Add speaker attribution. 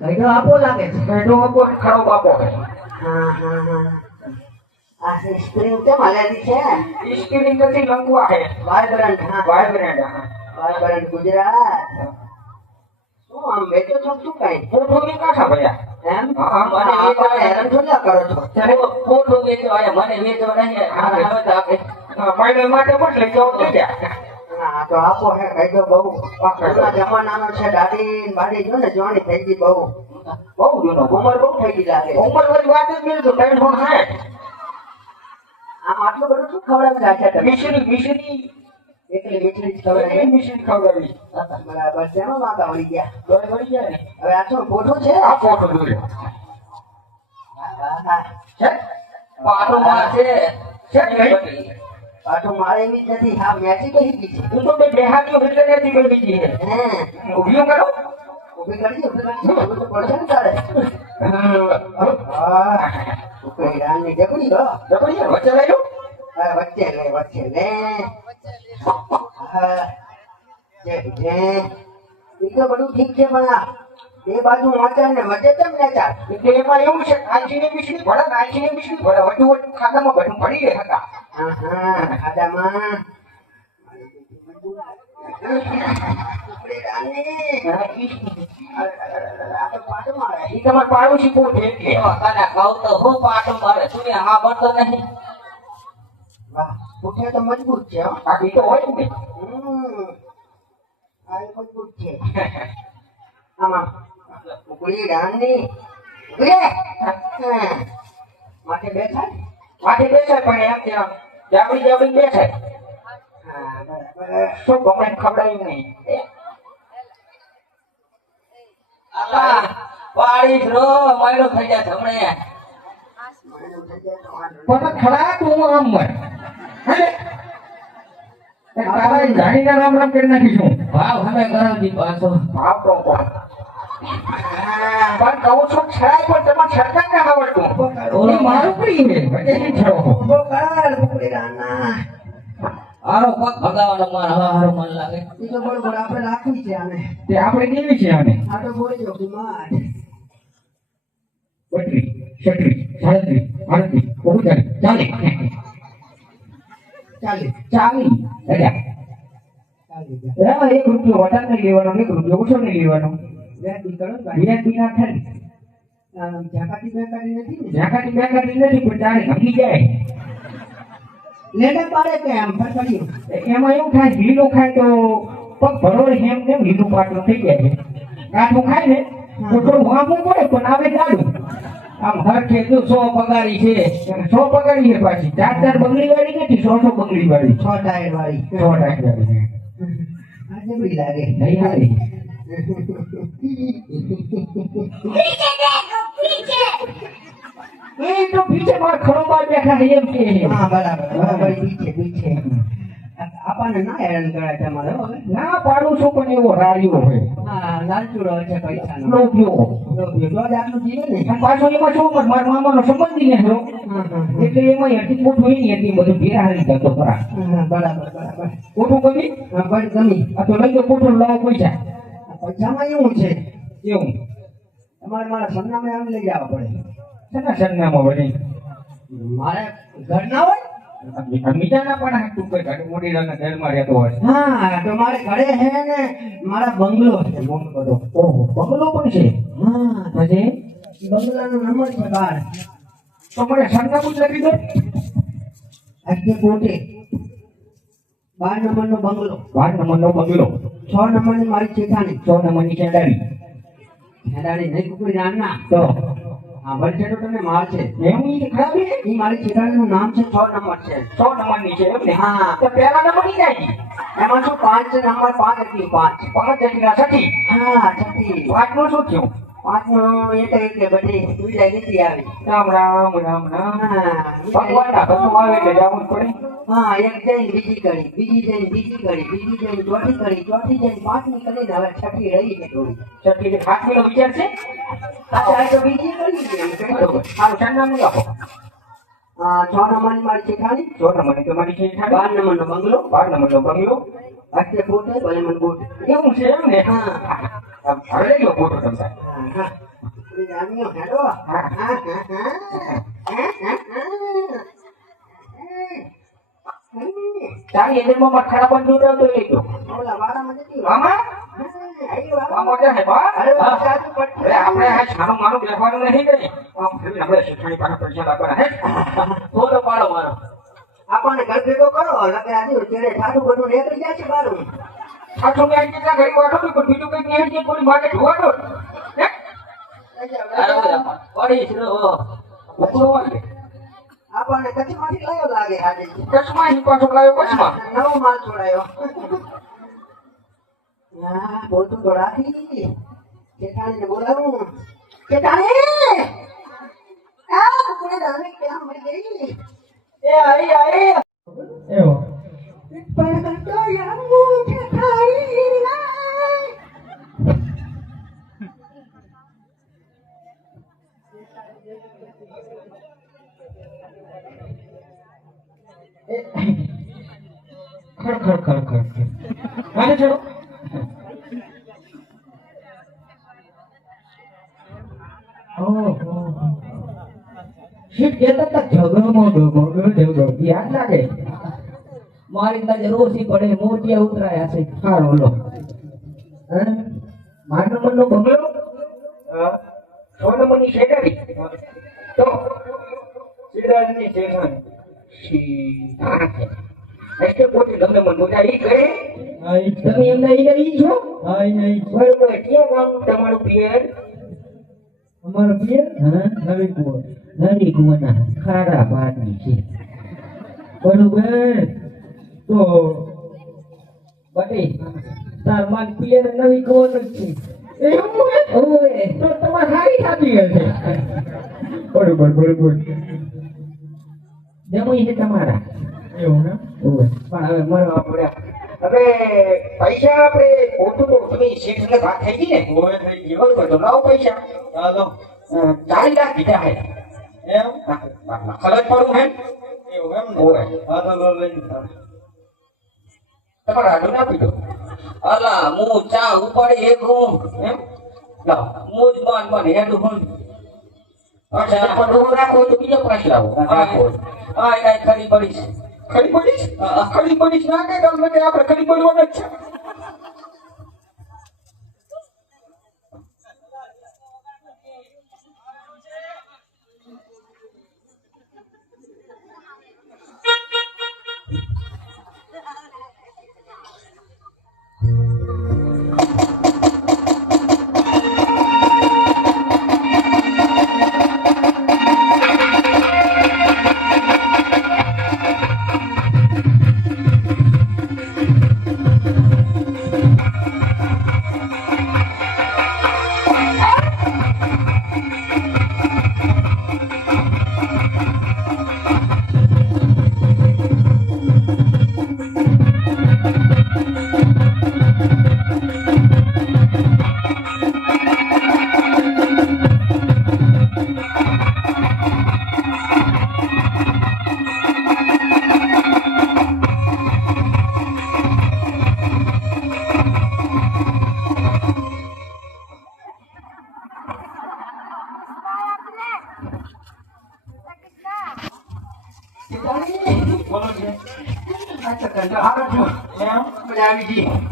Speaker 1: ગઈઢો આપો લાગે છે.
Speaker 2: બેઠો આપો અને ખરો બાપો હે
Speaker 1: હા હા હા. આ સ્પ્રિંગ કેમ હલેલી છે?
Speaker 2: સ્ક્રીન નથી લંગવા હે
Speaker 1: વાઇબ્રન્ટ હા.
Speaker 2: વાઇબ્રન્ટ હા.
Speaker 1: વાઇબ્રન્ટ ગુજરાત. શું આમ વેચો છો શું કઈ?
Speaker 2: ફોટો ની કાઠા ભયા.
Speaker 1: એમ? આમ
Speaker 2: એ
Speaker 1: તમે હેરાન થોડા કરો છો?
Speaker 2: ત્યારે
Speaker 3: ફોટો મને વેચવા નહીં તો આપણે
Speaker 2: માટે લઈ જાઓ લઈ ગયા
Speaker 1: તો આપો હે ગઈઢો બહુ. જમાનાનો છે દાદી મારી જો ને જોણી થઈ ગઈ બહુ.
Speaker 2: બહુ જૂનો.
Speaker 1: ઉંમર બહુ થઈ ગઈ લાગે
Speaker 2: ઉંમર વાળી વાત જ નહીં તો ફોન હે
Speaker 1: આમ આટલું બધું શું ખવડાવી રાખ્યા તમે?
Speaker 2: મિશ્રી મિશ્રી.
Speaker 1: એકલી
Speaker 2: એ
Speaker 1: ખવડાવી.
Speaker 2: મિશ્રી ખવડાવી.
Speaker 1: બરાબર છે એમાં માતા વળી ગયા.
Speaker 2: દોડ વળી જાય ને?
Speaker 1: હવે આ શું ફોટો છે?
Speaker 2: આ ફોટો જોઈ. છે?
Speaker 3: પાટો
Speaker 1: મારે એવી જ નથી હા મેચી કહી ગઈ
Speaker 2: હું તો બે બેહાડીઓ એટલે નથી ગઈ બીજી હે.
Speaker 1: હે
Speaker 2: કરો.
Speaker 1: ઊભી કરજે ઊભી કરજે તો પડશે ને તારે. હા. ઉકળી રાનની જકડી ગયો
Speaker 2: જબરી વચ્ચે લઈ લો.
Speaker 1: હા વચ્ચે લે વચ્ચે લે. હા. જે જે ઈ તો બધું ઠીક છે પણ એ બાજુ વાંચા ને મજે કેમ નેચા
Speaker 2: એટલે એમાં એવું છે આંચીની મિશ્રી ભળે ને આંચીની ભળે વધુ વધુ ખાતામાં બધું પડી રહે હતા.
Speaker 1: મારે
Speaker 2: તમારે પાડોશી કોટ એટલે
Speaker 3: તને કહું તો હું પાટો મારે. તું હા ભરતો નહીં
Speaker 1: વાહ તો મજબૂત છે હો.
Speaker 2: આ તો હોય ને.
Speaker 1: હમ. આ મજબૂત છે. આમાં ઉકળી રાની ઉકળે માથે બેઠા?
Speaker 2: માથે બેસે પણ એમ ત્યાં જાબડી જાબડી બેસે શું ગમે ખવડાયું નહીં.
Speaker 3: આલા વાળી રો માયરો થઈ ગયા હમણે
Speaker 2: પણ ખરા તું આમ મર હે? તારા જાણીને રામ રામ કરી નાખીશું
Speaker 3: ભાવ પાછો.
Speaker 2: ભાવ તો પણ કહું છું છરાય પણ તમારે છડતા ના આવડતું મારું પ્રિય છે પછી છરો
Speaker 1: બોકાર ઉકળી
Speaker 3: આરો પગ ભગાવાનો માર હારો મન લાગે.
Speaker 1: એ તો બરોબર આપણે રાખવી છે આને.
Speaker 2: તે આપણે કેવી છે આને?
Speaker 1: આ તો બોલી જો બીમાર.
Speaker 2: બત્રીસ છત્રીસ સાડત્રીસ આડત્રીસ ઓગણચાલીસ ચાલીસ
Speaker 1: ચાલે.
Speaker 2: ચાલીસ
Speaker 1: ચાલી
Speaker 2: એક રૂપિયો વધારે નહીં લેવાનો એક રૂપિયો ઓછો નહીં લેવાનો.
Speaker 1: વ્યાજ કરો
Speaker 2: વિરાટ વિના થાય.
Speaker 1: આમ ઝાકાતી નથી ને?
Speaker 2: ઝાકાતી બેકાતી નથી પણ તારે ભાગી જાય.
Speaker 1: લેટર પાડે કે આમ ફરફડિયું
Speaker 2: એમાં એવું થાય લીલું ખાય તો પગ ભરોડ હેમ તેમ લીલું પાટલું થઈ જાય છે? કાઠું ખાય ને તો થોડું વાંકું પડે પણ આવે જાડું. આમ હર ખેતું સો પગારી છે. સો પગારી છે પાછી. ચાર ચાર બંગડી વાળી નથી સો સો બંગડી વાળી
Speaker 1: છ ટાયર વાળી
Speaker 2: સો ટાઈમ વાળી છે
Speaker 1: આ લાગે?
Speaker 2: નહીં હારી એ તો પીછે મારા ખરોબા બેઠા હે એમ કે
Speaker 1: હા બરાબર બરાબર. પીછે પીછે. આપણને ના હેરાન કરાય તમારે
Speaker 2: ના પાડું છું પણ એવો રાડ્યો હોય.
Speaker 1: હા લાલચુડો છે પૈસાનો.
Speaker 2: લોભ્યો.
Speaker 1: લોભ્યો. તો જ આટલું જીવે ને
Speaker 2: પાછો એમાં શું પણ મારા મામાનો સંબંધી ને ખરો
Speaker 1: હા,
Speaker 2: એટલે એમાં હતી મોટું ને એટલી બધું ભેરાહારી થતો ખરા.
Speaker 1: હા, બરાબર બરાબર.
Speaker 2: મોટું ગમી?
Speaker 1: પણ ગમી.
Speaker 2: આ તો લઈ લો મોટું લાવો પૈસા
Speaker 1: પૈસામાં એવું છે
Speaker 2: એવું.
Speaker 1: તમારે મારા સરનામે આમ લઈ જવા પડે.
Speaker 2: શેના સરનામા વળી?
Speaker 1: મારે ઘર ના હોય?
Speaker 2: પણ ઘરે મોડીરાના ઘરમાં રહેતો હોય.
Speaker 1: હા તો મારે ઘરે છે ને મારા બંગલો છે. બધો.
Speaker 2: ઓહો બંગલો પણ છે?
Speaker 1: હા
Speaker 2: પછી
Speaker 1: બંગલાનો નંબર છે બાર.
Speaker 2: તો મને સરનામું લખી દો.
Speaker 1: આજે કોટે બાર નંબરનો બંગલો.
Speaker 2: બાર નંબરનો બંગલો.
Speaker 1: છ નંબરની મારી ચેતાની
Speaker 2: છ નંબરની કેન્ડારી
Speaker 1: હેડાણી નહીં કુકડી જાણના
Speaker 2: તો?
Speaker 1: હા ભલે તો તમને માર છે.
Speaker 2: એવું ઈ ખરાબ છે?
Speaker 1: એ મારી ચેઠાણીનું નામ છે છ નંબર છે.
Speaker 2: સો નંબરની છે એમ ને?
Speaker 1: હા.
Speaker 2: તો પહેલા નંબરની જાય
Speaker 1: એમાં શું પાંચ નંબર પાંચ હતી પાંચ.
Speaker 2: પાંચ જગ્યા છઠ્ઠી.
Speaker 1: હા છઠ્ઠી.
Speaker 2: પાંચનું શું થયું?
Speaker 1: પાંચ નો એક એટલે બધી સુવિધા લીધી આવી.
Speaker 2: રામ રામ રામ રામ.
Speaker 1: હા
Speaker 2: ભગવાનના ભગવાન આવે એટલે જવું પડે.
Speaker 1: હા એક જઈને બીજી કરી બીજી જઈને બીજી કરી બીજી જઈને ચોથી કરી ચોથી જઈને પાંચમી કરીને હવે છઠ્ઠી રહી છે થોડી.
Speaker 2: છઠ્ઠી હાથમીનો વિચાર છે?
Speaker 1: તો બીજી કરી છે કહી દો
Speaker 2: મારું
Speaker 1: છ મારી બાર નંબરનો બંગલો.
Speaker 2: બાર નંબરનો બંગલો.
Speaker 1: અત્યારે પોતે મને બોટ.
Speaker 2: એવું છે એમ ને?
Speaker 1: હા.
Speaker 2: આમ હવે લઈ લો ફોટો તમે સાહેબ.
Speaker 1: હા, એ જામ્યો હેડો. હા, હા, હા. હા, હા, હા.
Speaker 2: તારી એજન્ટમાં મઠાડા પણ તો આપણે આ છાનું માનું બેસવાનું નહીં આપણે પાસે પૈસા લાગવાના હે
Speaker 3: પાડો મારો
Speaker 1: આપણને ઘર ભેગો કરો લગે આજે ચેડે બધું નીકળી જાય છે બારું
Speaker 2: આઠો મેં કેટલા ઘડી વાટો તો પણ બીજું કઈ નહીં છે થોડી માટે
Speaker 3: પડીશ રો
Speaker 2: ઉપરો વાગે
Speaker 1: આપણને કચ્છમાંથી લાયો લાગે આજે?
Speaker 2: કચ્છમાં અહીં પાછો લાવ્યો કચ્છમાં?
Speaker 1: નવો માલ છોડાયો. હા બોલતું તો રાખી. જેઠાણીને બોલાવું. જેઠાણી! આ કુકડે દાણી ક્યાં મળી ગઈ.
Speaker 3: એ આઈ આઈ
Speaker 2: એવો
Speaker 1: પણ તો યામું જેઠાણી ના
Speaker 2: ખડ ખડ ખડ ખડ શીટ કહેતા યાદ લાગે?
Speaker 3: મારી તાજે રોસી પડે મોતિયા ઉતરાયા છે.
Speaker 2: સારો લો. હે? મારો નંબરનો બંગલો? સો નંબરની શેઠાડી તો?
Speaker 4: સિરાજની શેઠાણી.
Speaker 2: શી આ છે. એટલે પોતે તમને મન ઈ કરે.
Speaker 4: હા, ઈ છે.
Speaker 2: તમે એમના ઈ ઈ છો?
Speaker 4: હા, ઈ નહીં.
Speaker 2: બરોબર ક્યાં ગામ તમારું પિયર?
Speaker 4: અમારો પિયર?
Speaker 2: હા.
Speaker 4: નવી કુંવર.
Speaker 2: નદી કુવાના ખારા પાટની છે. બરોબર તો બટી તાર માન પિયર નવી કુવર છે. એવું તો તમારે સારી થાતી હશે
Speaker 4: બરોબર બરોબર
Speaker 2: જમઈ છે તમારા.
Speaker 4: એવું ને?
Speaker 2: પણ હવે મરવા પડ્યા હવે પૈસા આપણે ઓછું તો તમે વાત થઈ ગઈ ને?
Speaker 4: ઓય થઈ ગઈ.
Speaker 2: તો લાવો પૈસા.
Speaker 4: ચાલો
Speaker 2: અ, લાખ દીધા હે.
Speaker 4: એમ?
Speaker 2: ખલત પડું હે.
Speaker 4: એવું એમ ને? હા તો લઈ જાઓ.
Speaker 2: તમારા ના પીધો?
Speaker 3: અલા હું ચા ઉપાડી એક રૂમ
Speaker 2: એમ? લાવો
Speaker 3: મુજ મન મન હેડ હું
Speaker 2: અચ્છા. પણ રાખો હોય તો બીજો પાંચ લાવો રાખો
Speaker 3: આ કઈ ખરી પડીશ
Speaker 2: ખરી પડીશ ખડી પડીશ ના કે ગમે કે આપણે ખડી પડવાના જ છે?
Speaker 4: બોલો